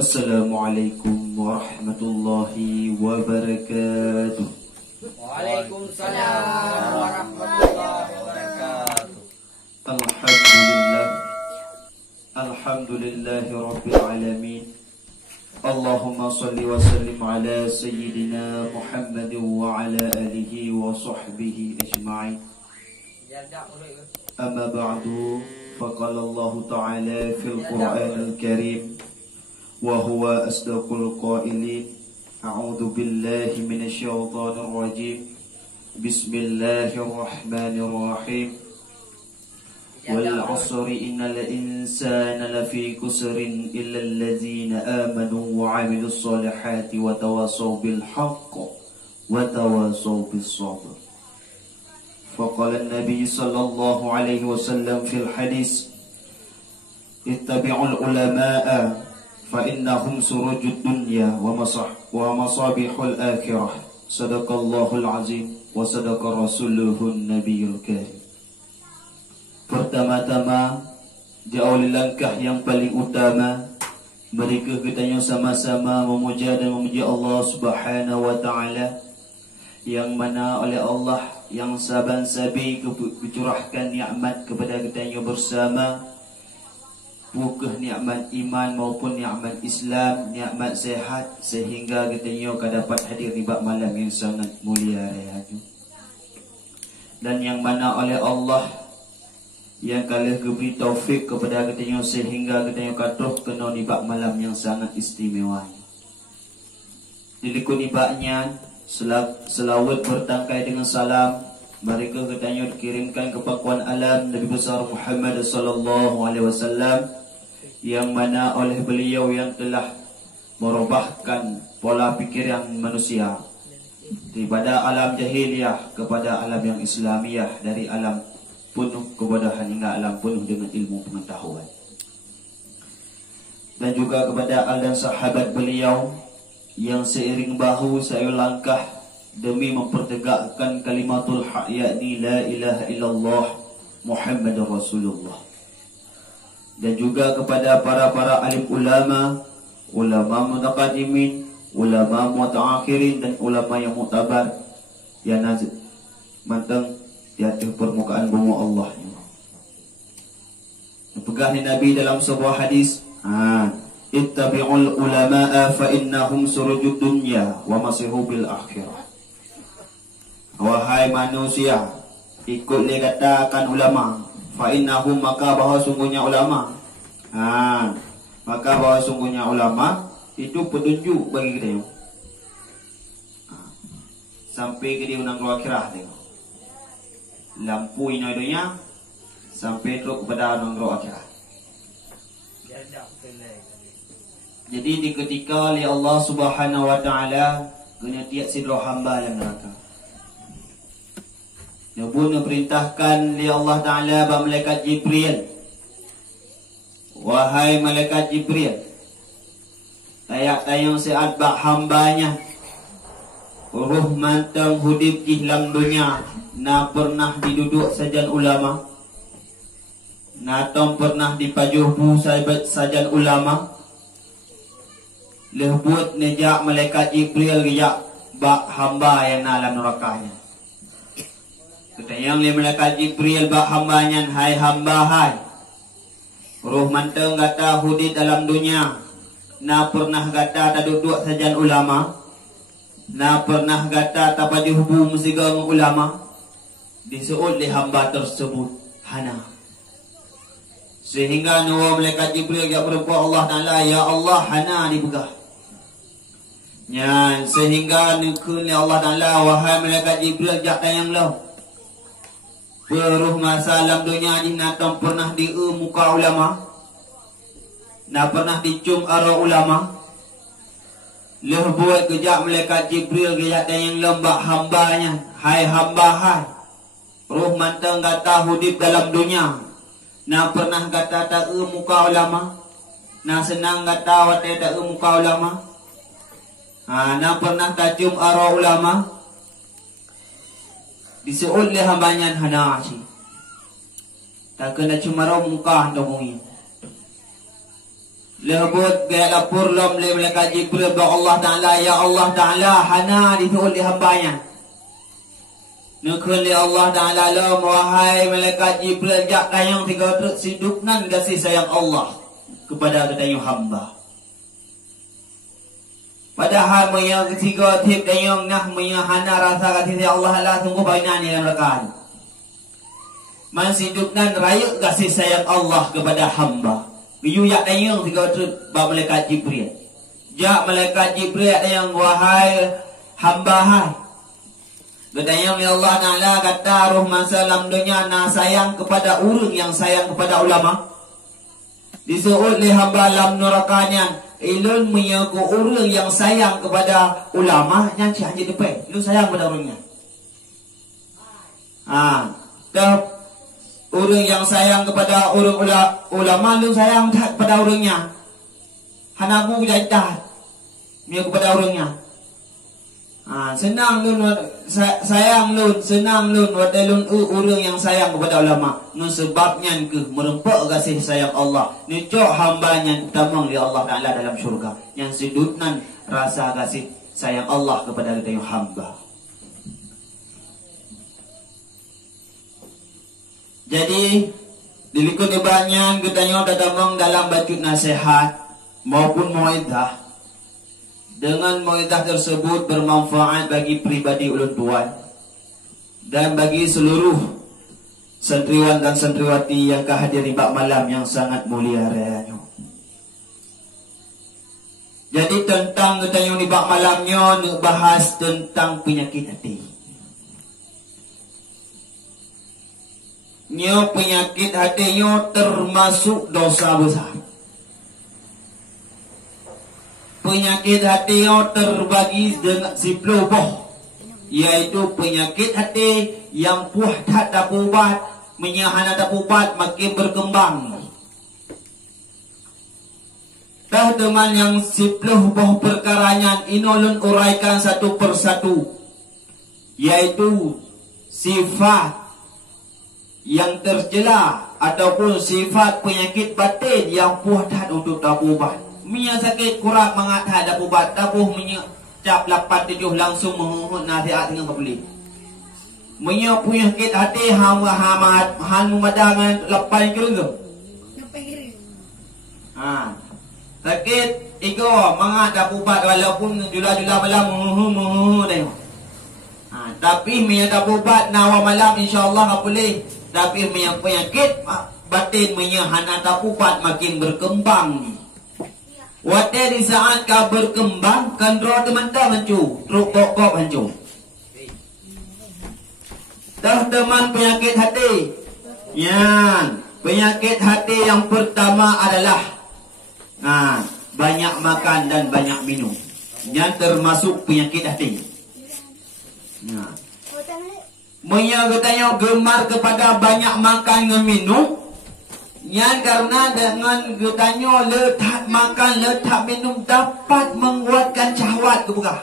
Assalamualaikum warahmatullahi wabarakatuh. Waalaikumsalam warahmatullahi wabarakatuh. Alhamdulillahi rabbil alamin. Allahumma salli wa sallim ala sayyidina Muhammadin wa ala alihi wa sahbihi ajma'in. Amma ba'du, faqala Allah ta'ala fil Qur'anil Karim wa huwa asdaqul qailin. A'udzu billahi minasy syaithanir rajim. Bismillahirrahmanirrahim. Wal 'asri innal insana lafi khusrin illa allazina amanu wa 'amilus solihati wa tawassaw bil haqqi wa tawassaw bis sabr. Faqala an-nabi sallallahu alaihi wasallam fil hadis, ittabi'ul ulama'a fa innahum surujud dunya wa masabihul akhirah. Sadaqallahul azim wa sadaqa rasuluhun nabiyul karim. Pertama-tama, di awal langkah yang paling utama, mereka katanya sama-sama memuja dan memuji Allah Subhanahu wa taala, yang mana oleh Allah yang saban-sabi curahkan nikmat kepada katanya bersama, bukan nikmat iman maupun nikmat Islam, nikmat sehat, sehingga katanya kau dapat hadir di malam yang sangat mulia raya. Dan yang mana oleh Allah yang kala beri taufik kepada katanya sehingga katanya katuh kena di malam yang sangat istimewa. Dilikuni baknya selawat bertangkai dengan salam mereka katanya dikirimkan ke pakuan alam Nabi besar Muhammad sallallahu alaihi wasallam, yang mana oleh beliau yang telah merubahkan pola pikir yang manusia daripada alam jahiliyah kepada alam yang Islamiyah, dari alam penuh kebodohan hingga alam penuh dengan ilmu pengetahuan. Dan juga kepada al dan sahabat beliau yang seiring bahu seiring langkah demi mempertegakkan kalimatul haq, yakni la ilaha illallah Muhammadur Rasulullah. Dan juga kepada para alim ulama, ulama mutaqaddimin, ulama mutaakhirin, dan ulama yang mutabar yang manteng di atas permukaan bumi Allah. Pegang Nabi dalam sebuah hadis, ittabi'ul ulama'a fa innahum surujud dunya wa masihu bil akhirah. Wahai manusia, ikutlah katakan ulama, fa innahum, maka bahawa sungguhnya ulama, maka bahawa sungguhnya ulama itu petunjuk bagi kita. Sampai ke dia unang akhirah tengok. Lampu ina dunia sampai terus kepada unang akhirah. Jadi di ketika li Allah Subhanahu wa taala kena tiap sidro hamba dalam neraka. Dia pun perintahkan li Allah taala ba malaikat Jibril, wahai malaikat Jibril, tayang seat bak hambanya ruh mantang hudib di dalam dunia, na pernah diduduk sajan ulama, na tom pernah dipajuh bu sajan ulama, lehbut nejak malaikat Jibril gejak bak hamba yang dalam nerakanya. Ketayang li malaikat Jibril bak hambanya, hai hamba hai, ruh mantang gata hudib dalam dunia, na pernah gata tak duduk sajan ulama, na pernah gata tak pajuh bu musigang ulama. Disuul li hamba tersebut hana, sehingga nawa malaikat Jibril yang berdoa Allah Taala, ya Allah hana dibegah nya, sehingga nikun li Allah Taala, wahai malaikat Jibril jak tayang lau beruh masa alam dunia ni natam pernah di muka ulama, na pernah dicum arah ulama, leh buat kejak malaikat Jibril gejak tayang lembak hambanya, hai hamba hai, ruh mantang gata hudib dalam dunia, na pernah gata tak muka ulama, na senang gata watai tak muka ulama, na pernah tajum arah ulama, disuul le hambanya hana aci, tak kena cuma muka hantar mungin. Lebut gaya lapor lom le malaikat Jibril ba Allah Taala, ya Allah Taala hana dituul di hambanya. Nukun li Allah Taala lom wahai malaikat Jibril jak dayang tiga truk sidupnan kasih sayang Allah kepada dayang hamba. Padahal menyang ketiga tip dayang nah menyang hana rasa kasih sayang Allah lah tunggu bainani dalam rekaan. Mansidupnan raya kasih sayang Allah kepada hamba. Biyu yak dayang tiga truk ba malaikat Jibril. Jak malaikat Jibril dayang wahai hamba hai. Gedayang ya Allah Ta'ala kata roh masa dalam dunia na sayang kepada orang yang sayang kepada ulama. Disuruh oleh hamba dalam nerakanya ilun menyaku orang yang sayang kepada ulama yang cik hanya depan. Lu sayang kepada orangnya. Orang yang sayang kepada orang ulama lu sayang tak kepada orangnya. Hanabu jadah dia kepada orangnya. Senang lun sayang lun, senang lun wadalun orang yang sayang kepada ulama. Nun sebabnya ke merempak kasih sayang Allah. Ni cok hambanya tamang di Allah Taala dalam syurga. Yang sedutnan rasa kasih sayang Allah kepada kita yang hamba. Jadi dilikut ibaratnya kita yang tamang dalam bacaan nasihat maupun mau'idah. Dengan mau'idah tersebut bermanfaat bagi pribadi ulun tuan dan bagi seluruh santriwan dan santriwati yang kehadiri bak malam yang sangat mulia rayanya. Jadi tentang kita yang di bak malamnya nak bahas tentang penyakit hati. Nyo penyakit hatinya termasuk dosa besar. Penyakit hati yang terbagi dengan 10 buah, yaitu penyakit hati yang puah tak dapat ubat, menyahana dapat ubat makin berkembang. Dah teman yang 10 buah perkaranya inolon uraikan satu persatu, yaitu sifat yang tercela ataupun sifat penyakit batin yang puah tak untuk dapat ubat. Minyak sakit kurang mangat ada ubat tabuh minyak cap 8-7 langsung menghut nasihat dengan kebeli. Minyak punya sakit hati hama han memadangan 8 kering. Sakit ego mangat ada ubat walaupun jula-jula malam menghut tengok. Tapi minyak ada ubat nawa malam insya-Allah boleh. Tapi minyak penyakit batin minyak han ada ubat makin berkembang. Wadah di saat kau berkembang kan roh teman-teman hancur, roh pokok hancur. Dah teman penyakit hati. Yang penyakit hati yang pertama adalah banyak makan dan banyak minum. Yang termasuk penyakit hati. Menyagatanya gemar kepada banyak makan dan minum. Yang karena dengan getanya letak makan, letak minum dapat menguatkan syahwat ke bukan?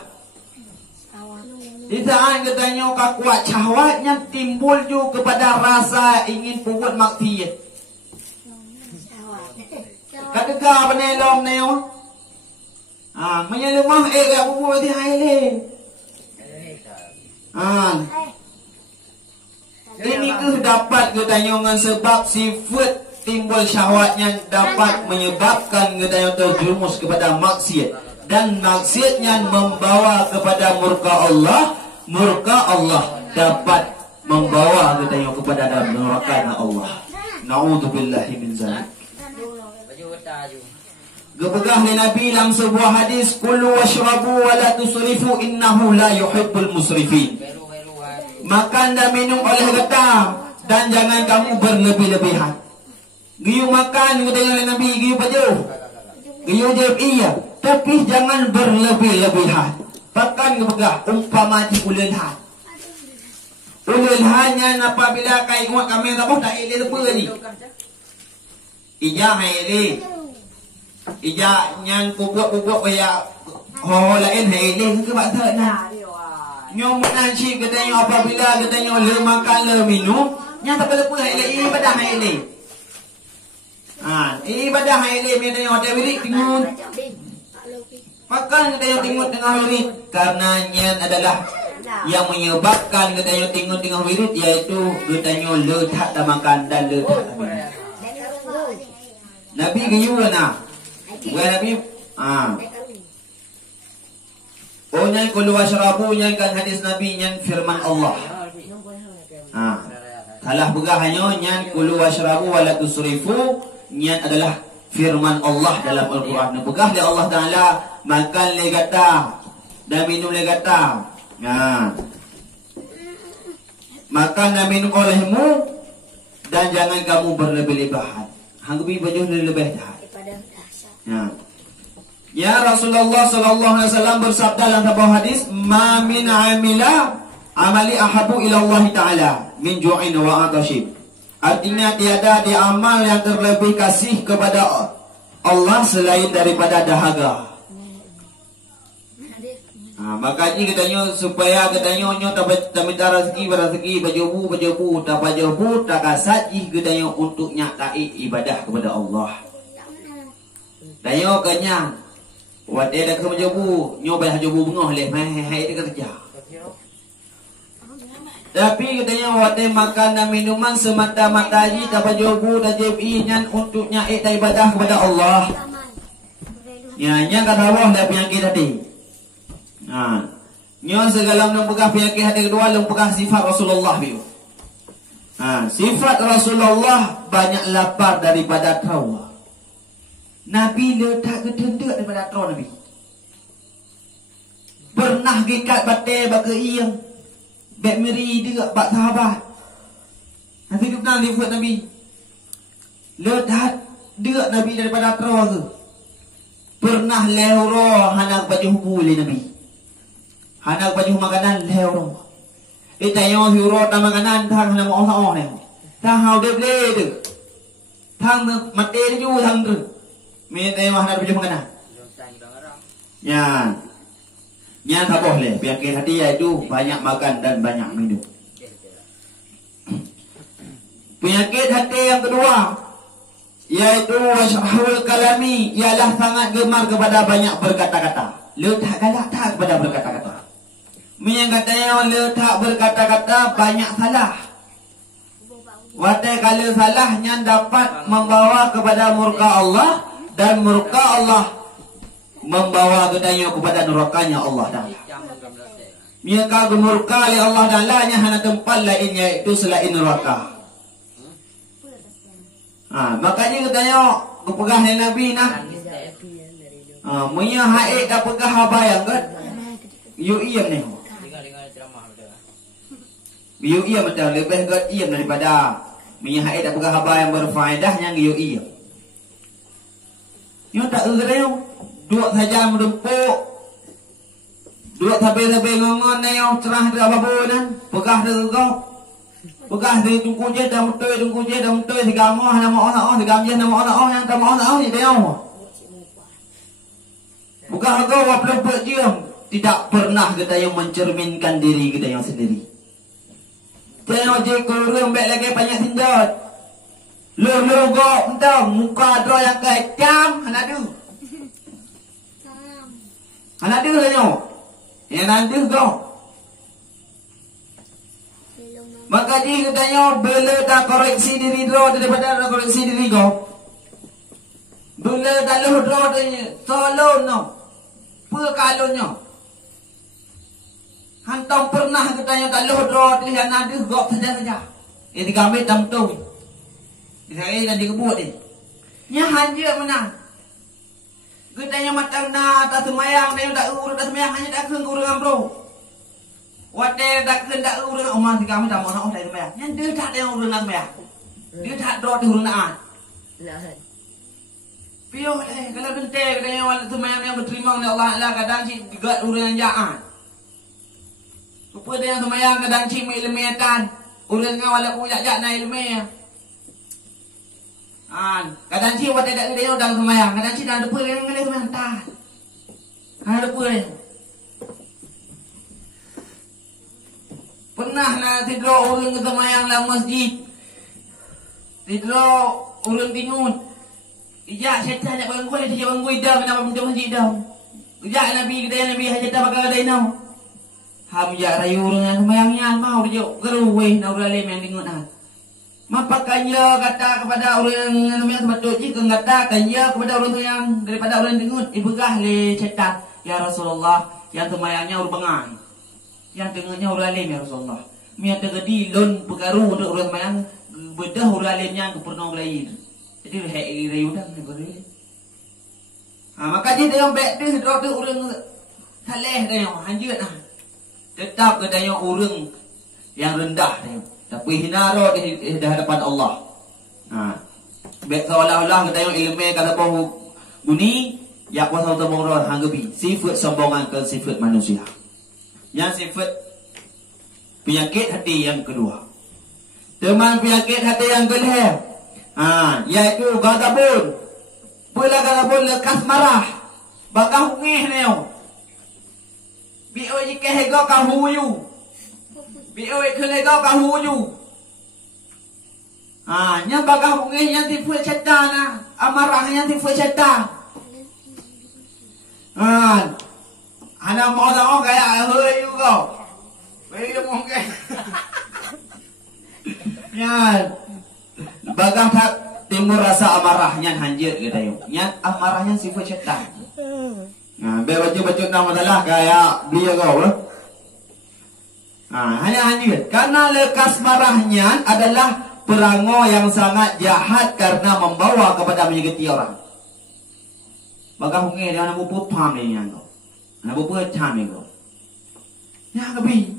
Di saat getanya kau kuat syahwatnya timbul juga kepada rasa ingin buat maksiat. Kata penelom ni menyelemah gak buat di air. Ini tu dapat getanya dengan sebab sifat timbul syahwatnya dapat menyebabkan kita terjerumus kepada maksiat dan maksiatnya membawa kepada murka Allah dapat membawa kita kepada dalam neraka Allah. Na'udzubillahi min zalik. Gepegah ni Nabi dalam sebuah hadis, kulu washrabu wa la tusrifu innahu la yuhibbul musrifin. Makan dan minum oleh getah dan jangan kamu berlebih-lebihan. Giyu makan, giyu dengan Nabi, giyu baju, giyu jawab iya, tapi jangan berlebih-lebihan. Bahkan gepegah umpama di ulilhan. Ulilhannya apabila kai kuat kami tahu tak ile apa ni. Ija ile. Ija yang pupuk-pupuk kaya ho lain ile ke bakta nah. Nyom nanti katanya apabila katanya le makan le minum, nya tak apa ile ibadah ile. Ibadah ilim yang tengok ada wirid tingut. Makan kita yang tingut tengah wirid. Karenanya adalah yang menyebabkan kita yang tingut tengah wirid, yaitu katanya letak dan makan dan letak. Nabi gayuan bukan Nabi. Oh nyan kulu wasyrabu nyan kan hadis Nabi nyan firman Allah. Salah begah hanya nyan kulu wasyrabu wala tusrifu nyan adalah firman Allah dalam Al-Quran. Begah oleh Allah Taala makan le kata dan minum le kata. Makan dan minum olehmu dan jangan kamu berlebih-lebihan. Hanggupi baju lebih dah. Ya Rasulullah sallallahu alaihi wasallam bersabda dalam sebuah hadis, "Ma min amila amali ahabu ila Allah taala min ju'in wa atashib." Artinya tiada di amal yang terlebih kasih kepada Allah selain daripada dahaga. Makanya katanya supaya katanya nyo tak minta rezeki berjebu tak kasaji katanya untuk nyatai ibadah kepada Allah. Dayo kenyang. Wat dia dah berjebu, nyo bayar jebu bengah leh hai dia kerja. Tapi katanya wat dia makan dan minuman semata-mata ji tak berjebu dan jebi nyan untuk nyai ibadah kepada Allah. Nya kata Allah dah penyakit tadi. Nyo segala pegang penyakit hati kedua pegang sifat Rasulullah biu. Sifat Rasulullah banyak lapar daripada tawa. Nabi letak ketendek daripada tawa Nabi. Pernah gikat batai bak iyang. Bek meri dia bak sahabat. Nanti tu pernah lihat Nabi. Letak dia Nabi daripada tawa ke. Pernah lehoro hanak baju hubu oleh Nabi. Hanak baju makanan lehoro. Tayo hiro ta makanan thang nama Allah ni. Thang hau dep le tu. Thang mate ju thang tu. Me tayo hanak baju makanan. Ya. Nya tak boleh. Penyakit hati iaitu banyak makan dan banyak minum. Penyakit hati yang kedua yaitu wasyahul kalami, ialah sangat gemar kepada banyak berkata-kata. Letak galak tak kepada berkata-kata. Yang katanya letak berkata-kata banyak salah. Watai kalau salahnya dapat membawa kepada murka Allah, dan murka Allah membawa katanya kepada nerakanya Allah Taala. Mereka gemurka oleh Allah Taala nya hanya tempat lainnya itu selain neraka. Makanya katanya kepegah Nabi nah. Munya haid dah pegah habayang kan? Yu iyam ni. Yu iyam betul lebih gat iyam daripada munya haid dah pegah habayang berfaedah yang yu iyam. Yo tak ereu dua saja mendempuk. Dua tabe-tabe ngongon ni yo cerah dia apa nan? Pegah dia kau. Pegah dia tunggu je dah mutoi digamah nama Allah digamah nama Allah yang nama Allah ni dia. Bukan kau wapelempuk diam. Tidak pernah kita yang mencerminkan diri kita yang sendiri. Tengok je kurang baik lagi banyak sindot. Lu go entah muka dro yang kecam hanadu. Hanadu tengok. Yang nanti go. Maka dia katanya bila dah koreksi diri dro daripada dah koreksi diri go. Bila dah lu dro dia tolong no. Perkalonnya hantam pernah katanya tak lohdro dia nak ada gok saja. Ini kami tam tu. Saya dah dikebut ni. Nya hanja mana? Katanya macam na tak semayang dia tak urut tak semayang hanya tak keung urang bro. Wate tak keung tak urang omah kami tak mau nak tak semayang. Nya dia tak ada urang nak semayang. Dia tak dro di urang nak. Piyo kalau kente katanya wala semayang yang berterima oleh Allah Allah kadang cik digat urang jaan. Rupa dia yang semayang kadang cik ilmiatan. Urang wala ku jak na ilmiah. Kadang cik wate dak dia udang semayang, kadang cik dah depa yang ngale semayang tah. Depa dia. Pernah nak tidur urang semayang dalam masjid. Tidur urang tingut. Ijak syaitan nak bangun dia jangan bangun dah nak bangun masjid dah. Ijak Nabi kita Nabi syaitan bakal ada inau. Ham jak rayu dengan semayangnya mau dia geruwe nak uralim yang dengut ah. Mapakanya kata kepada orang yang sematut jika katakan ya kepada orang yang daripada orang dengut ibegah le syaitan ya Rasulullah yang semayangnya urbangan. Yang dengutnya uralim ya Rasulullah. Mia tegedi lon pegaru untuk orang semayang bedah uralimnya ke pernah lain. Jadi hei rayu dah negeri. Maka dia tengok back dia sedar tu orang saleh tengok hanjut ah. Tetap ke tengok orang yang rendah tengok. Tapi hina roh di hadapan Allah. Baik seolah-olah ke tengok ilmu kata bahu buni ya kuasa utama roh hanggebi. Sifat sombongan ke sifat manusia. Yang sifat penyakit hati yang kedua. Teman penyakit hati yang kedua. Yaitu gadabun. Pula gadabun lekas marah. Bakah hungih neo. Bi'o jika hego kahuyu. Bi'o ikhlega kahuyu. Nya bakah hungih yang tipu cetana. Amarahnya tipu cetana. Anak mau tengok kayak heyu kau. Heyu mungkin. Ya. Bagah tak timbul rasa amarahnya hanjir kita yuk. Nya amarahnya sifat syaitan. Baca-baca nama salah kayak beliau kau lah. Hanya hanjir. Karena lekas marahnya adalah perangai yang sangat jahat karena membawa kepada menyakiti orang. Bagah mungkin dia nak buat pam ni yang kau. Nak buat pam ni kau. Ya kebi.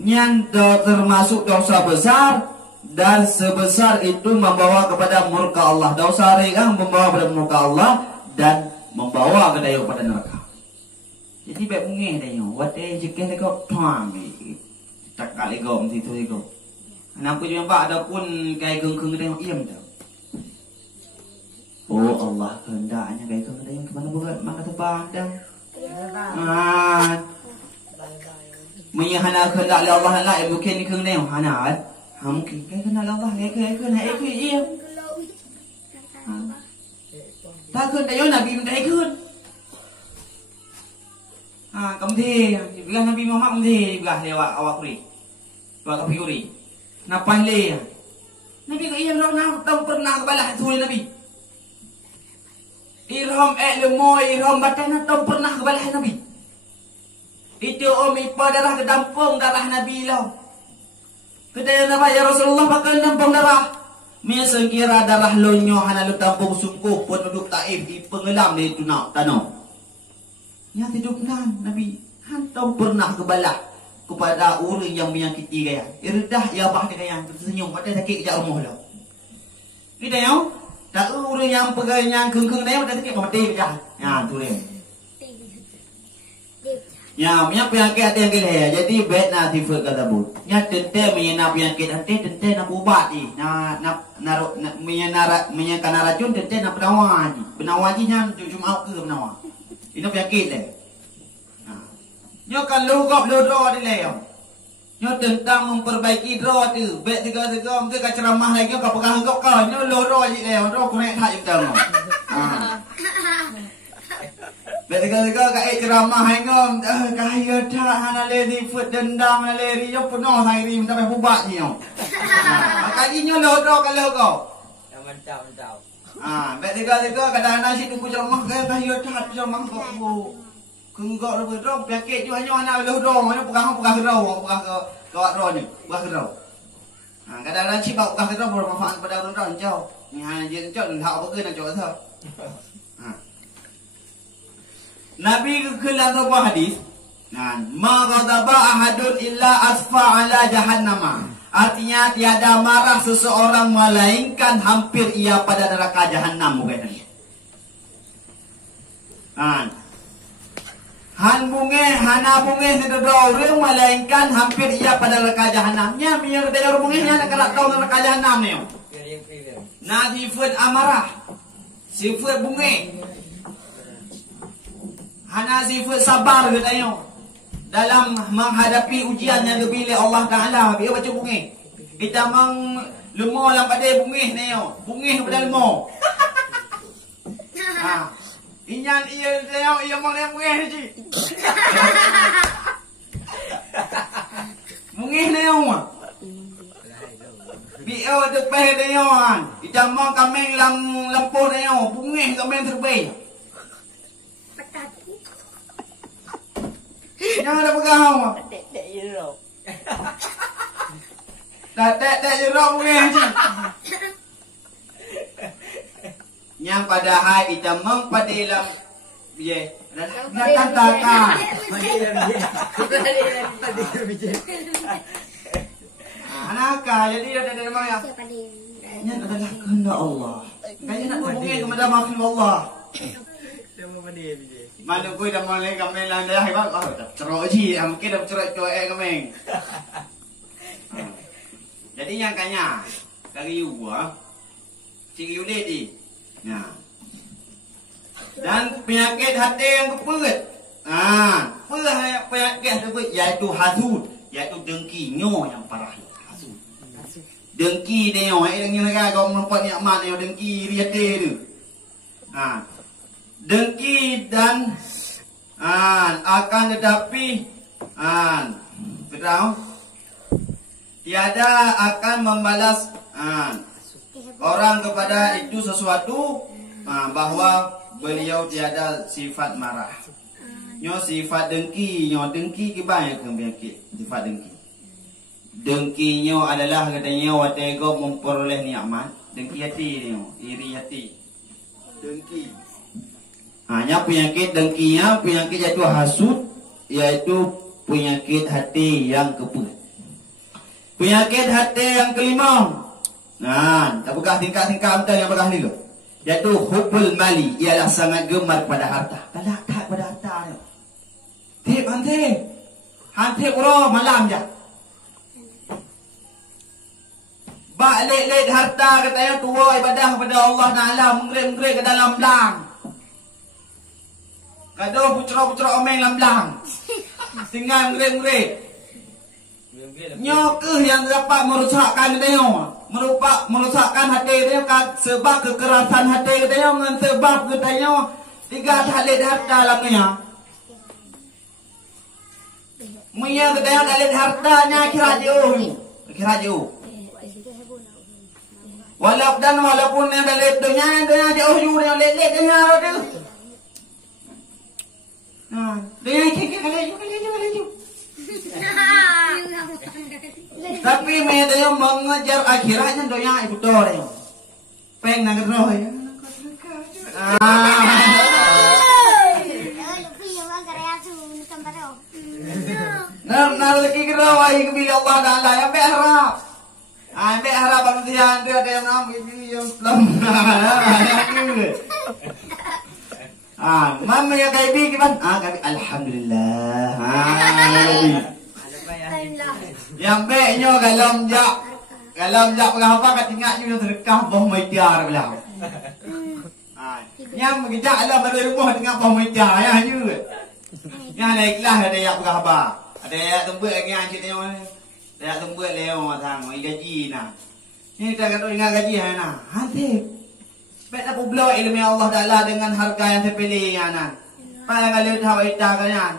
Nyan termasuk dosa besar. Dan sebesar itu membawa kepada murka Allah. Dosa ringan membawa kepada murka Allah dan membawa kepada neraka. Jadi baik mungkin dia yang what day jika dia kau tuang ni tak kali kau mesti tu kau. Nampu jumpa ada pun kayak geng-geng dia yang iam tu. Oh Allah kehendaknya kayak geng dia yang kemana buat mana terbang dah. Menyahana kehendak Allah lah bukan geng dia yang hana. Mungkin cái kenal Allah cái này cái gì ta khơi đại Nabi mình đại khơi cầm thi bilang Nabi Muhammad cầm thi bilang lewat awak ri awak kapiuri napan le Nabi ko iyan raw tam pernah kebalah tulis Nabi irham lemoy irham batana tam pernah kebalah Nabi itu ipa darah kedampung darah Nabi law. Kata apa ya Rasulullah bakal nampung darah. Mia sekira darah lonyo hana lu tampung sungkuh penduduk Taif di pengelam di tanah. Ya hidup nan Nabi hantam pernah kebalah kepada orang yang menyakiti gaya. Irdah ya bah dia yang tersenyum pada sakit jak rumah lah. Kita yang tak orang yang pegang yang kengkeng dia pada sakit mati dah. Ya tu dia. Ya, punya penyakit hati yang kelih. Jadi bed na tifut kata bu. Ya tente menyena penyakit hati tente nak ubat ni. Naruh menyena racun tente nak penawar ni. Penawar ni nya cuma ke penawar. Ini penyakit le. Nyo kan lugop lodro di le. Nyo tentang memperbaiki dro tu. Bed tiga-tiga mungkin ka ceramah lagi kau pegang kau kau. Nyo lodro di le. Lodro korek tak juta. Betul-betul kat ceramah hangom kaya dah hana leri foot dendam hana leri yo penuh hari minta mai pubat ni yo. Kali nyo lodro kalau kau. Mantap. Betul-betul kadang-kadang situ ku ceramah kaya dah ceramah kau. Kengkok lodro penyakit ju hanya hana lodro hanya pegang ro pegang ke ro ni, pegang ro. Kadang-kadang si bau pegang ro bermanfaat pada orang jauh. Ni hanya je jauh nak apa ke nak jauh tu. Nabi kekelan sebuah hadis. Ma ghadaba ahadun illa asfa ala jahannam. Artinya tiada marah seseorang melainkan hampir ia pada neraka jahanam bukan. Hana bunge sedado orang melainkan hampir ia pada neraka jahanamnya. Minyak kedai orang bungenya nak kelak tahu neraka jahanam ni. Nah sifat amarah, sifat bunge. Hana sifat sabar katanya dalam menghadapi ujian yang diberi Allah Ta'ala. Biar baca bunyi kita Lemah lang pada bungih ni yo. Bungih pada lemah. Ha. Inyan iya dia iya mang dia bungih ni. Bungih ni yo. Bio depan dia yo. Ijamang kameng lampu ni yo. Bungih kameng terbaik. Yang ada pegang. Dek jeruk. Dek jeruk bungih je. Yang padahal itamang padilam ye. Nak katakan. Anakah jadi ada memang ya. Ini adalah kehendak Allah. Kaya nak bungih kepada makhluk Allah. Mana kau dah mulai kami lang dah hebat. Oh, dah cerok je. Mungkin dah cerok cuek kami. Jadi yang kanya dari you cik you ni. Nah. Dan penyakit hati yang keput. Penyakit tersebut iaitu hasud, iaitu dengki yang parah. Hasud. Dengki dia yang kau nampak nikmat dia dengki dia tu. Dengki dan akan tetapi tahu tiada akan membalas orang kepada itu sesuatu bahawa beliau tiada sifat marah. Nyo sifat dengki, dengki ke banyak penyakit sifat dengki. Dengkinyo adalah katanya watego memperoleh nikmat, dengki hati dia, iri hati. Dengki. Hanya penyakit dengkinya, penyakit iaitu hasud, iaitu penyakit hati yang keput. Penyakit hati yang kelima. Tak bekah tingkat-tingkat yang bekah ni ke? Iaitu hubbul mali, ialah sangat gemar pada harta. Pada harta dia. Hantik bro malam je. Balik harta katanya tua ibadah kepada Allah Taala, menggerik-gerik ke dalam belang. Kado pucra-pucra omeng dalam belang. Tinggal menggerik-gerik. Nyokeh yang dapat merosakkan dia. Merosakkan hati dia sebab kekerasan hati dia dengan sebab katanya tiga talit harta dalamnya. Mia katanya talit hartanya kira jauh. Walaupun yang talit dunia jauh juga dia lek dia ada. Dia kali. Tapi mereka yang mengejar akhiratnya doanya ibu tua dia. Peng nak roh ya. Nah lagi kira wahai kebili Allah Taala yang berharap. Berharap manusia ada yang nama ini yang Islam. Mama yang kaibi gimana? Kami alhamdulillah. Yang baiknya kalau jak berapa kat ingat you sedekah bom media belah. Yang mengejak lah baru rumah dengan bom media ya you. Yang naiklah ada yang berapa. Ada yang tembak lagi anjing dia mana. Ada yang tembak leo tang gaji nah. Ni kita kata ingat gaji nah. Hati. Baik apa pula ilmu Allah Taala dengan harga yang terpilih ya nah. Pada kali tahu ita kalian.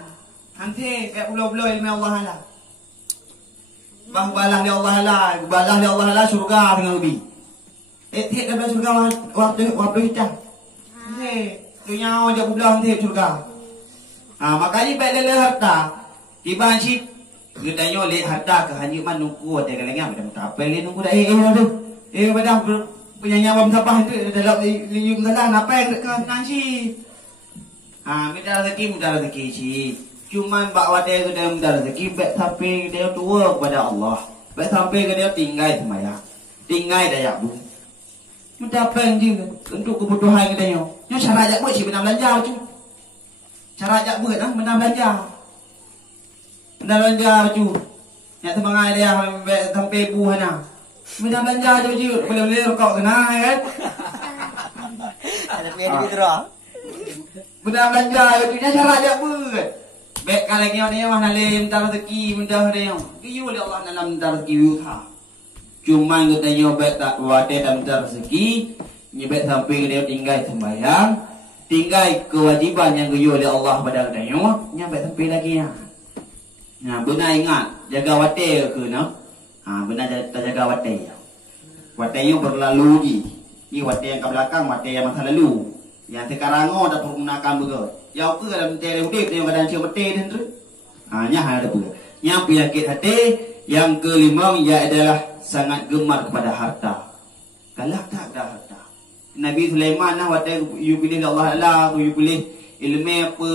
Nanti baik pula ilmu Allah Taala. Balah dia Allah lah surga dengan lebih. Tiap dapat surga waktu kita. Dunia aja bulan tiap surga. Makanya baik lele harta. Tiba cip katanya lele harta ke hanya manungku ada kalangan macam tak apa le nungku dah ada. Pada penyanyi awam sapah itu dalam lium dalam apa yang dekat nanti. Minta rezeki cip. Cuman bawa dia tu dia mudah rezeki, baik sampai dia tua kepada Allah, baik sampai dia tinggal semaya, tinggal dayak bu. Mudah penting untuk kebutuhan kita nyo. Nyo cara ajak buat si benar belanja tu. Cara ajak buat benar belanja tu. Yang semangat dia sampai bu hana. Benar belanja tu boleh rokok kena kan? Ada punya duit terus. Benar belanja tu cara ajak buat. Baik kalau dia mah nalim minta rezeki minta dia. Kiyu oleh Allah dalam minta rezeki you ha. Cuma kita nyobet tak wate dan rezeki, nyobet sampai dia tinggal sembahyang, tinggal kewajiban yang diyo oleh Allah pada kita nyobet sampai lagi ya. Nah, benar ingat jaga wate ke no? Benar jaga wate. Wate yang berlalu ni wate yang ke belakang, wate yang masa lalu. Yang sekarang dah pergunakan begitu. Yang ke dalam terhudip yang kadang cuma wate dan tu. Nya ada pula. Yang penyakit hati yang kelima ia adalah sangat gemar kepada harta. Galak tak ada harta. Nabi Sulaiman nah wate you pilih Allah Allah, you pilih ilmu apa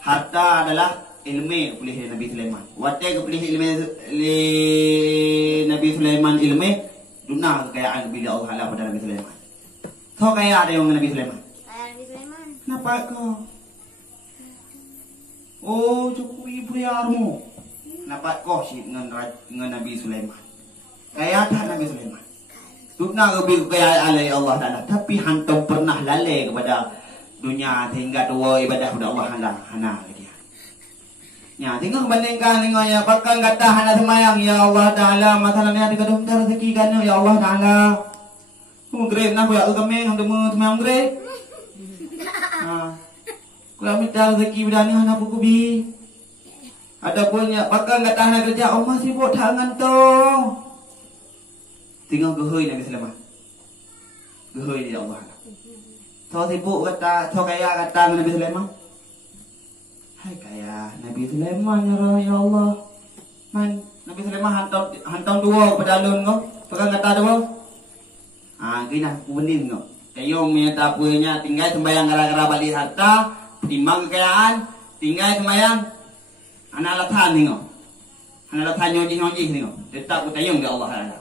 harta adalah ilmu pilih Nabi Sulaiman. Wate pilih ilmu Nabi Sulaiman ilmu dunia kekayaan pilih Allah Allah pada Nabi Sulaiman. Kau kaya ada yang Nabi Sulaiman? Nabi Sulaiman. Kenapa kau? Oh, cukup ibu yarmu. Nampak kau sih dengan Nabi Sulaiman. Kaya tak Nabi Sulaiman. Dunia lebih kekayaan oleh Allah Taala, tapi hantum pernah lalai kepada dunia sehingga dua ibadah kepada Allah hana lagi. Ya, tinggal bandingkan dengan ya bakal kata hana semayang ya Allah Taala masalahnya ada kadang rezeki kan ya Allah Taala. Grade nak ya kami hendak semayang grade. Kalau minta rezeki bedani hana buku. Ada punya bakal enggak tahan kerja Allah sibuk tangan tu. Tinggal gehoi Nabi Sulaiman. Gehoi dia Allah. Tahu sibuk kata, tahu kaya kata Nabi Sulaiman. Hai kaya Nabi Sulaiman ya Allah. Man Nabi Sulaiman hantam dua kepada alun kau. Bakal kata dua. Gini kuning kau. Kayo minta punya tinggal sembahyang gara-gara balik harta, timbang kekayaan, tinggal sembahyang anak lathan ni ngau. Anak lathan nyoji ni ngau. Tetap kutayung ke Allah Taala.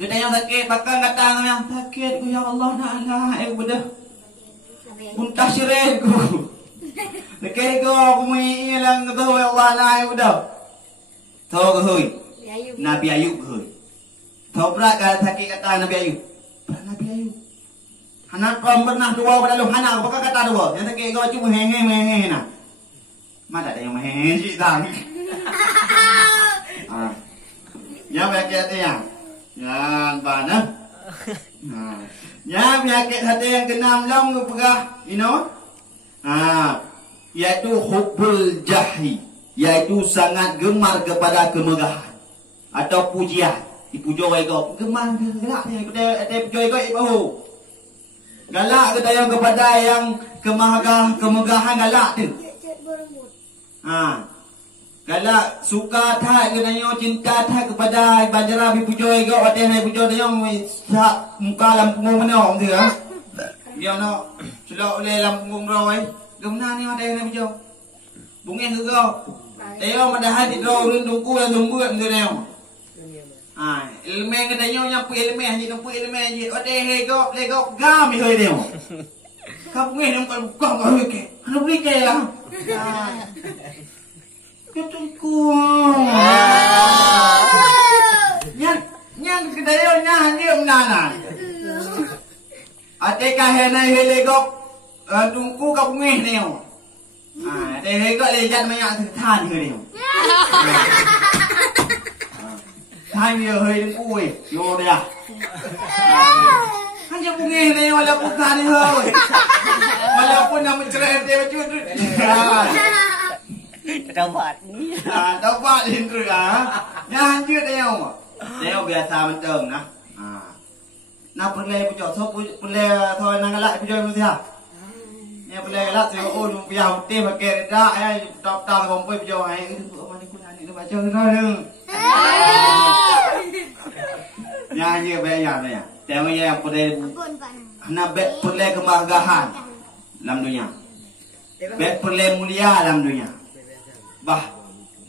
Kutayung sakit bakal kata yang sakit ku ya Allah Taala bedah. Muntah syirik ku. Sakit ku aku mengilang ke tahu ya Allah Taala bedah. Tahu ke hui? Nabi Ayub hui. Tahu berat kata sakit kata Nabi Ayub. Berat Nabi Ayub. Anak kau pernah dua pada lu anak bakal kata dua. Yang sakit kau cuma hehe nah. Mana ada yang main sih tang? Ya penyakit hati yang mana? Ya penyakit hati yang keenam long pegah, yaitu hubbul jahi, yaitu sangat gemar kepada kemegahan atau pujian. Dipuja wae kau, gemar gelak dia kita puja kau bahu. Galak kita yang kepada yang kemegahan galak tu. Kalau suka tak kenanya cinta tak kepada bajara bi pujoi go ate hai pujoi dia sak muka lampung mana tu ah. Dia nak selok le lampung roi. Gemna ni ada hai pujoi. Bungen ke go. Dia ada hati ro tungku yang tunggu tu dia. Ilmu katanya nyapu ilmu haji nyapu ilmu haji. Ate hai go le go gam hai dia. Kau bungen kau kau mau ke. Lu beli ke lah. Ketungku. Nyang kedaya nyang dia menana. Ate kahena helegok tungku kau ngeh ni. Ate helegok lejat banyak than ke ni. Than dia tungku yo dia. Hanya ngeh ni walaupun than ni hoi. Walaupun nak mencerai dia macam tu. Dapat ni. Dapat Indra Yang lanjut dia. Dia biasa macam nah. Nak pelai pujok so pelai thoi nang galak pujok mesti ha. Ni pelai galak tu oh biar hutih pakai dak ai top kompoi pujok ai mana ku nak ni baca ni. Yang dia bayar dia. Tema yang pelai nak bet pelai kemegahan dalam dunia. Bet pelai mulia dalam dunia. Bah,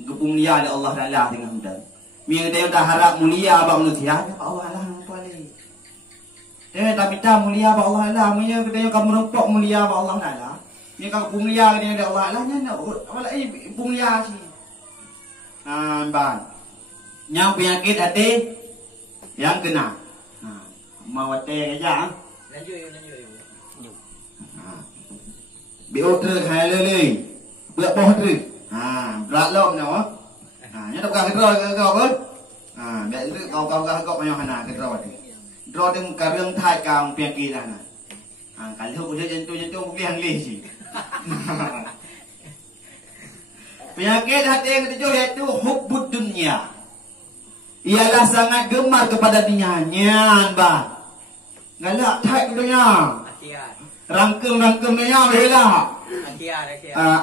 gepung mulia oleh Allah Taala dengan mudah. Mia dia dah harap mulia abang manusia, apa Allah lah nampak lagi. Dia tak minta mulia apa Allah Taala, mia dia kamu rempok mulia apa Allah Taala. Mia kamu mulia dia ada Allah Taala, nya apa lagi mulia sih. Ban. Yang penyakit hati yang kena. Mawate aja. Lanjut. Biar terus hai lele. Buat boh terus. Berat lom no. Nya tak kau ke apa? แบบนี้kau kau banyak hana ke draw dia. Draw dia karang thai kang piang kita na. Kalau boleh jentuh boleh hanglih sih. Penyakit hati yang ketujuh yaitu hubbud dunia. Ialah sangat gemar kepada dunia. Nyan bah. Galak thai dunia. Rangkum dunia bela.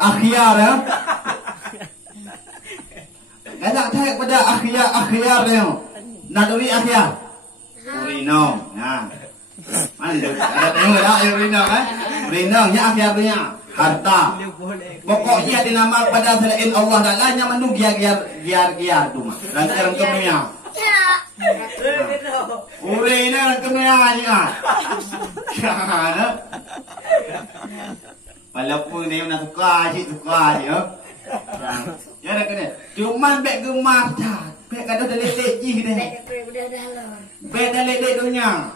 Akhir ya. Galak thai kepada akhir dia. Naduri akhir. Urino. Nah. Mana ada tengok tak urino kan? Urino nya akhir dunia. Harta. Pokoknya dinamakan pada selain Allah Taala nya manu giar tu mah. Rangkum dunia. Urino rangkum dunia ni ah. Jangan. Walaupun dia nak suka je. Ya dah kena. Cuma beg gemar dah. Beg kada lelek ji dia. Beg dah lelek dunia.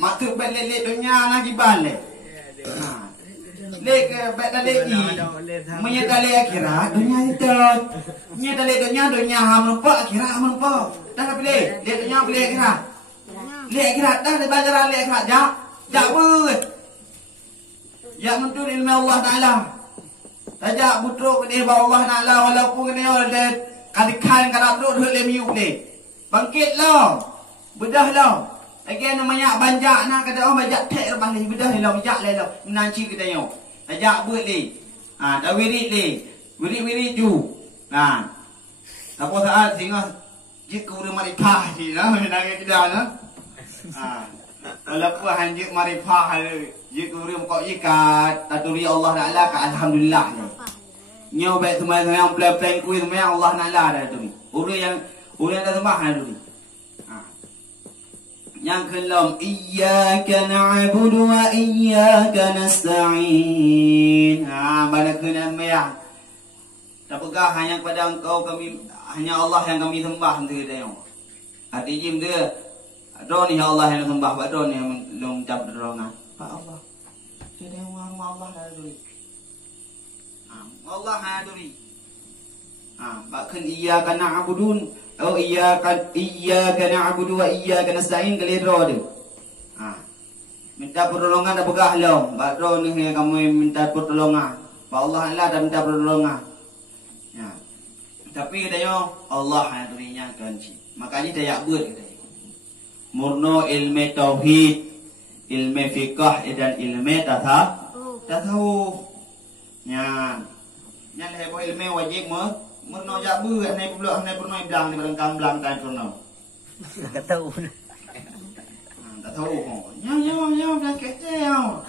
Maksud beg lelek dunia nak balik. Lek beg dah lelek ji. Menyata lelek akhirat dunia itu. Menyata lelek dunia hampa akhirat hampa. Dah pilih. Lelek dunia pilih akhirat. Lelek akhirat dah belajar lelek akhirat jak ber. Ya mentul ilmu Allah Taala. Tajak butruk ke Allah Taala walaupun kena ada kadikan kadap duduk le miuk le. Bangkitlah. Bedahlah. Lagi namanya banjak nak kata orang banjak tek balik bedah le banjak le lo. Nanci kita yo. Tajak buat le. Dah wirid le. Wirid ju. Apa saat singa jik ku mari pah ji nah nak kita nah. Walaupun hanjik mari pah jika orang kau ikat taturi Allah Taala ka alhamdulillah ni. Nyo baik semua plan kuih semua Allah Taala dah tu. Orang dah sembah dah tu. Yang kelom iyyaka na'budu wa iyyaka nasta'in. Pada kena merah. Tak pegah hanya kepada engkau kami, hanya Allah yang kami sembah tu dia. Hati jim dia. Doa ni Allah yang sembah, doa ni yang belum cap dorongan. Pak Allah. Jadi orang Allah dah duri. Allah dah duri. Bahkan iyyaka na'budun atau iyyaka na'budu wa iyyaka nasta'in kali doa dia. Minta pertolongan dah pegah lo. Bak doa ni yang kamu minta pertolongan. Pak Allah Allah dah minta pertolongan. Ya. Tapi katanya Allah dah durinya kunci. Makanya dia yak buat katanya. Murno ilmu tauhid, ilmu fiqh dan ilmu tasawuf. Nya leh boh ilmu wajib murno jak bu hanai pula hanai purno iblang ni barang blang tan purno. Tak tahu. Tak tahu ho. Nya blang kecil.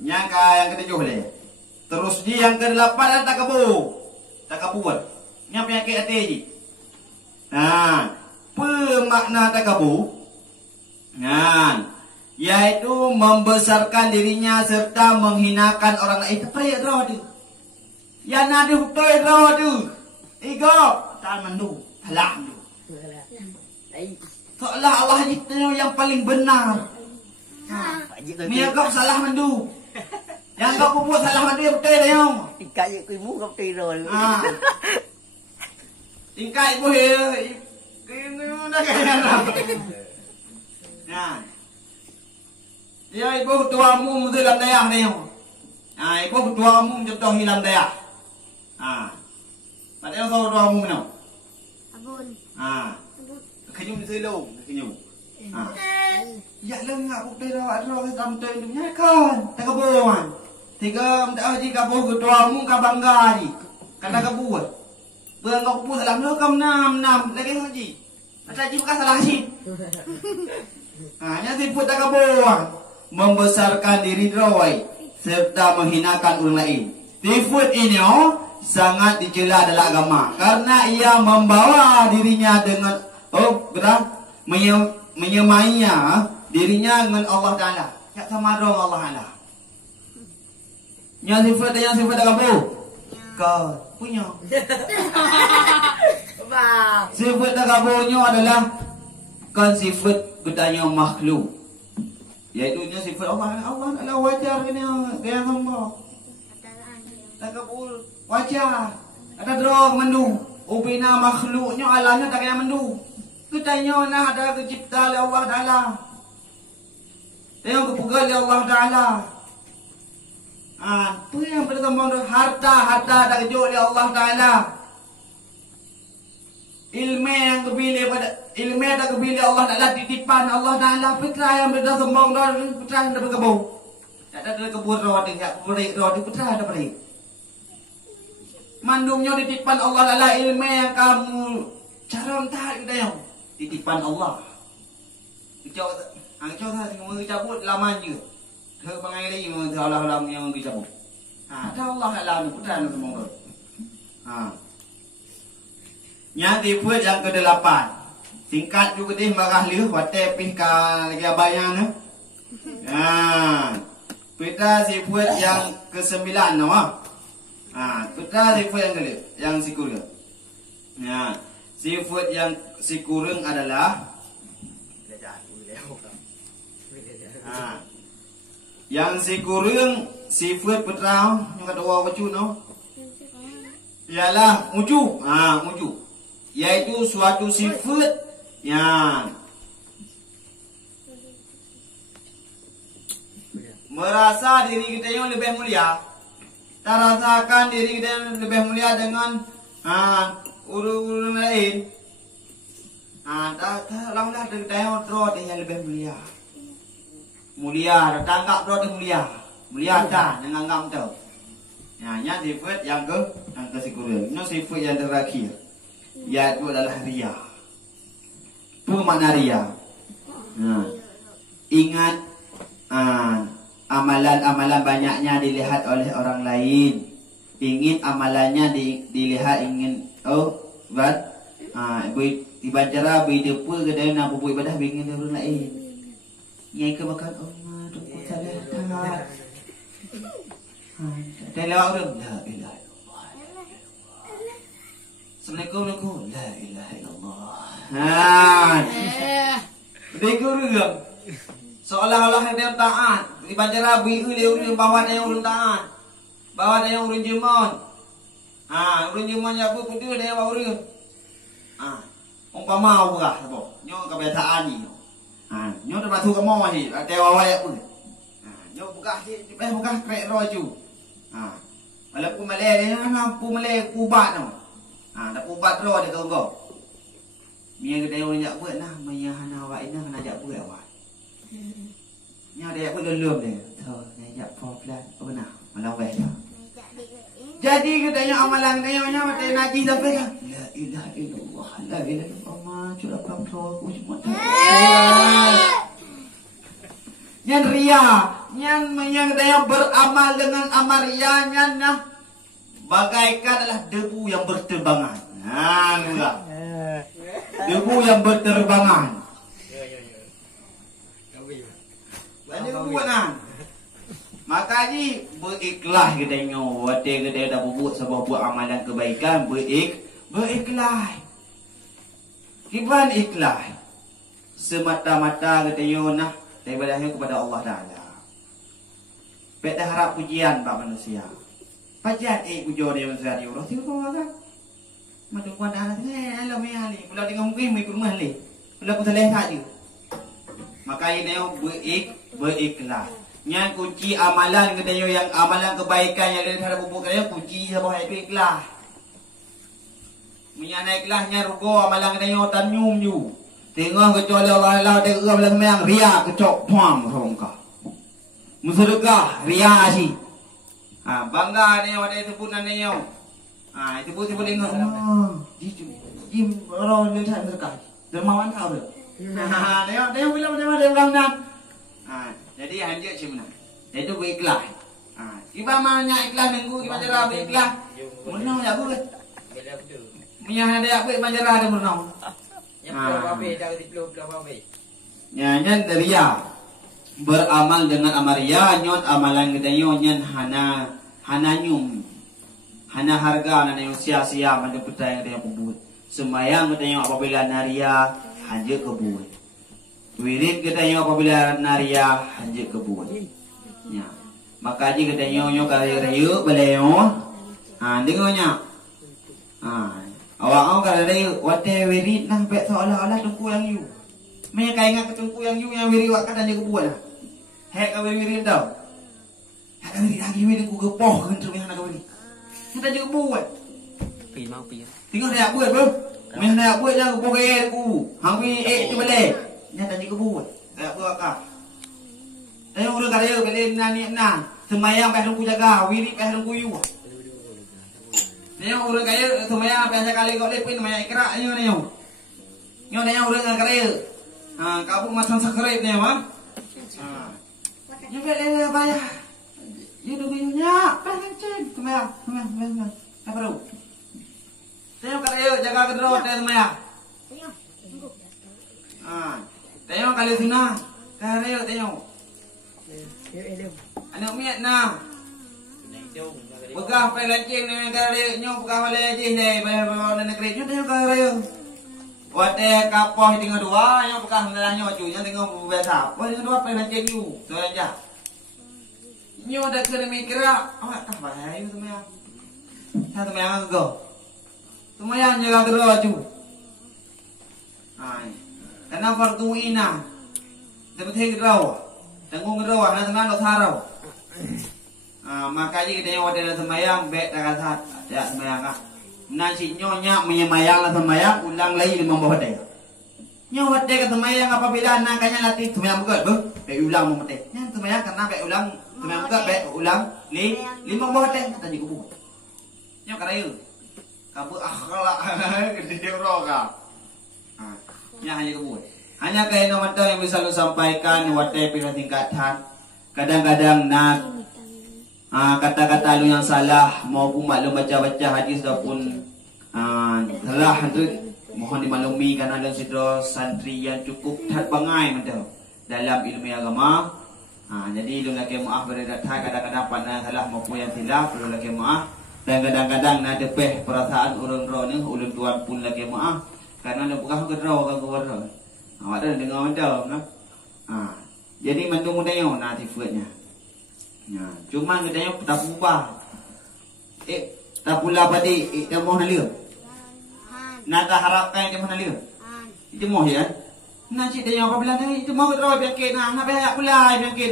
Nya ka yang ketujuh le. Terus di yang ke-8 tak kabur. Nya penyakit hati ji. Pemakna takabur yaitu membesarkan dirinya serta menghinakan orang lain. Terperiak roh tu. Yang ada betul roh tu. Ego tak mandu, halak tu. Seolah Allah itu yang paling benar. Ni kau salah mandu. Yang kau buat salah mandu betul dia. Ikat je kuimu kau betul. Tingkai ibu kena dah kena. Ya ibu tuamu dalam daya ni. Ibu tuamu contoh dalam daya. Padahal kau tuamu mana? Abun. Kenyum selong, kenyum. Ya lengah aku dah roh dalam dunia kan. Tak kabuan. Tiga dah jika ibu tuamu ka bangga ni. Kata kabuan. Bang kau pun salah lu kam nam lagi haji. Macam haji bukan salah haji. Hanya siput tak kabuang. Membesarkan diri roy serta menghinakan orang lain. Siput ini sangat dicela dalam agama karena ia membawa dirinya dengan menyemainya dirinya dengan Allah Taala. Tak sama dong Allah Taala. Yang sifat tak kabuang. Kau punya. Sifat takaburnya adalah kan sifat katanya makhluk. Iaitu sifat Allah adalah wajar kena hamba. Takabur wajar. Ada drog mandu. ubina makhluknya alamnya tak kaya mendu. Ketanya nak ada kecipta oleh Allah Ta'ala. Tengok kepugal oleh Allah Ta'ala. Tu yang bertambah harta tak kejut oleh Allah Ta'ala. Ilmu yang kepilih pada ilmu yang kepilih Allah Ta'ala titipan Allah Ta'ala. Putra yang bertambah putra yang berkebun. Tak ada kebun roh dengan berik roh tu putra ada berik. Mandumnya titipan Allah Ta'ala ilmu yang kamu cara entah kita yang titipan Allah. Kecau tak semua cabut laman je. Ke bangai lagi mengatakan Allah-Allah yang dicabut. Ada Allah Ta'ala ni putra ni semua. Yang tipe yang ke-8. Tingkat juga dia marah liu hotel pih ka lagi abayang ni. Putra sifat yang ke-9 no. Putra sifat yang sikurung. Sifat yang sikurung adalah yang sikurung sifat putra yang kedua bacu no. Ialah muju. Muju. Iaitu suatu sifat yang merasa diri kita yang lebih mulia. Tak rasakan diri kita yang lebih mulia dengan urut-urut lain. Tak lama kita yang terus yang lebih mulia. Mulia, tak anggap terus mulia. Mulia tak, jangan anggap tu. Yang sifat yang ke-10. Ini sifat yang terakhir. Iaitu adalah riya. Apa makna riya? Ingat amalan-amalan banyaknya dilihat oleh orang lain. Ingin amalannya dilihat, ingin ibadah berdepa ke dalam nak buat ibadah ingin orang lain. Yang ke makan Allah tu salah tak. Dan lewat orang la ilaha illallah. Assalamualaikum la ilaha illallah. Bergurau. Seolah-olah dia taat. Ibadah Rabbi dia urus bawah dia urus taat. Bawah dia urus jemon. Urus jemon apa pun dia bawa urus. Umpama urah apa? Nyo kebiasaan ni. Nyo dah masuk ke mau ni. Ada awak apa? Nyo buka buka krek roju. Walaupun malai dia lampu malai kubat tu. Dah kubat roh dia kau. Mia kita yang nak buat nah, maya hana awak ini hana ajak buat awak. Nya dia buat lelum dia. Tu, dia ajak problem apa nah, malau baik dah. Jadi katanya amalan katanya mati naji sampai dah. La ilaha illallah, la ilaha illallah, curah kontrol aku cuma. Yang ria, yang katanya beramal dengan amal ria nya bagaikan adalah debu yang berterbangan. Enggak. Debu yang berterbangan. Banyak debu kan? Makanya berikhlas kita tengok. Waktu kita dah buat sebuah buat amalan kebaikan, berikhlas. Kiban ikhlas. Semata-mata kita tengok nah ibadahnya kepada Allah Ta'ala. Tak harap pujian pak manusia. Pajan pujo dia manusia dia. Orang siapa kan? Macam kuat dah lah meh ali. Pula dengan mungkin mai ke rumah le. Pula aku seleh saja. Maka ini berikhlas. Yang kunci amalan kita yang amalan kebaikan yang ada terhadap bubuk kita kunci sebuah ikhlas. Menyana ikhlasnya rugo amalan kita yang tanyum ju. Tengok kecuali Allah dia geram lang yang ria kecok tuam rongka. Musedekah ria si. Bangga ni ada sebutan ni yo. Itu tengok. Jim orang ni tak sedekah. Dermawan kau tu. Dia bilang nak. Jadi hanya cuma. Itu berikhlas. Kiba mana ikhlas minggu kiba cara berikhlas. Menang ya bu. Minyak ada apa manjara ada menang. Yang berapa dah berapa. Nyan ria. Beramal dengan amaria nyot amalan kita nyon hana nyum. Hana harga na yung sia-sia man yung putra yang pembuat. Semayang kita yung apabila naria hanya kebun. Wirid kita yung apabila naria hanya kebun. Ya. Makanya kita yung kaya-kaya balayo. Dengarnya. Awak kau kalau ada wadah wirid nampak seolah-olah tungku yang you. Mereka ingat ke tungku yang you yang wirid wak kata dia kebuat lah. Hek kau wirid tau. Hek kau wirid lagi wirid ku gepoh kan terus yang nak kau wirid. Kata dia kebuat. Pi mau pi. Tengok dia buat bro. Main dia buat jangan gepoh ke ku. Hang wi tu boleh. Nyata dia kebuat. Dia buat kah. Tengok orang kata dia boleh nani nang. Semayang peh tungku jaga, wirid peh tungku you. Nyo urang kaya semaya biasa kali kau lepin semaya ikra nyo nyo. Nyo nyo urang kaya. Kabu macam sakrep nyo ha. Nyo bele baya. Yo do nya, pengen semaya. Apa ru? Nyo kaya jaga kedro teh semaya. Nyo kali suna. Kaya nyo. Anak miat na. Begah pelancing dengan kali nyo begah malai je deh bayar negeri nyo tengok kaya. Wate kapoh tinggal dua nyo begah menalah nyo cu nyo tengok biasa. Wate dua pelancing you. So aja. Nyo dah kena mikir awak kah bahaya semua. Sa semua go. Semua jaga terus cu. Ai. Karena fardu ina. Seperti gerau. Tanggung gerau ana semua lo tharau. Makanya kita yang wadah semayang baik dah kata ya semayang kah nasi nyonya menyemayang lah semayang ulang lagi 5 wadah nyonya wadah ke semayang apabila nakanya latih semayang buka ber ulang mau wadah nyonya semayang karena baik ulang semayang buka baik ulang 5 wadah kata juga buku nyonya karaya kamu akhlak gede roga nyonya hanya kebuat hanya kayak nomor yang bisa lu sampaikan wadah pindah tingkatan kadang-kadang nak kata-kata lu yang salah maupun maklum baca-baca hadis ataupun salah itu mohon dimaklumi karena ada sidro santri yang cukup tat bangai macam dalam ilmu agama. Jadi lu lagi maaf berdekat kadang-kadang pandang salah maupun yang silap lu lagi maaf dan kadang-kadang nak depeh perasaan urang-urang ni ulun tuan pun lagi maaf karena lu bukan gerau ke gerau. Awak dah dengar macam nah. Jadi mantu mudayo na tifuatnya. Ya, cuma katanya tak ubah. Tak pula padi dia mau nalir. Nak harapkan dia mau nalir. Itu mau ya. Nak cik dia apa bilang ni itu mau terus biangkin nak bayar pula biangkin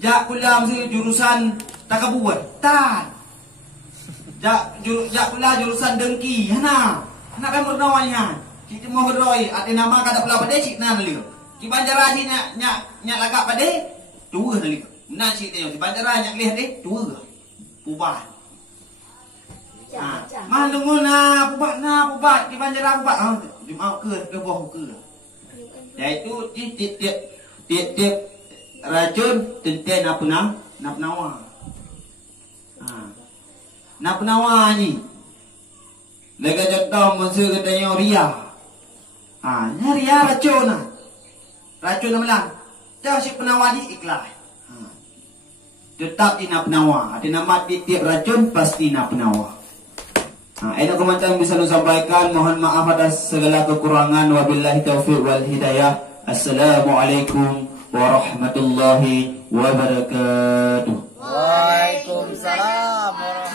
Jak pula mesti jurusan tak buat. Tak. Jak pula jurusan dengki. Hana. Nak kan bernawanya. Cik mau beroi ada nama kata pula padi cik nak nalir. Ki banjara cik nak lagak padi. Dua kali. Nak cik tengok di bandara nak lihat deh dua. Pubat. Mana guna pubat di bandara pubat. Jumaat ke bawah ke. Iaitu tiap racun tenten nak nawa. Nak nawa ni. Lega contoh masa katanya ria. Ria racun lah. Racun nama dah si penawar ni ikhlas. Tetap ina penawar. Ada nama tiap racun pasti ina penawar. Ini komentar yang bisa lu sampaikan. Mohon maaf atas segala kekurangan. Wabillahi taufiq wal hidayah. Assalamualaikum warahmatullahi wabarakatuh. Waalaikumsalam warahmatullahi wabarakatuh.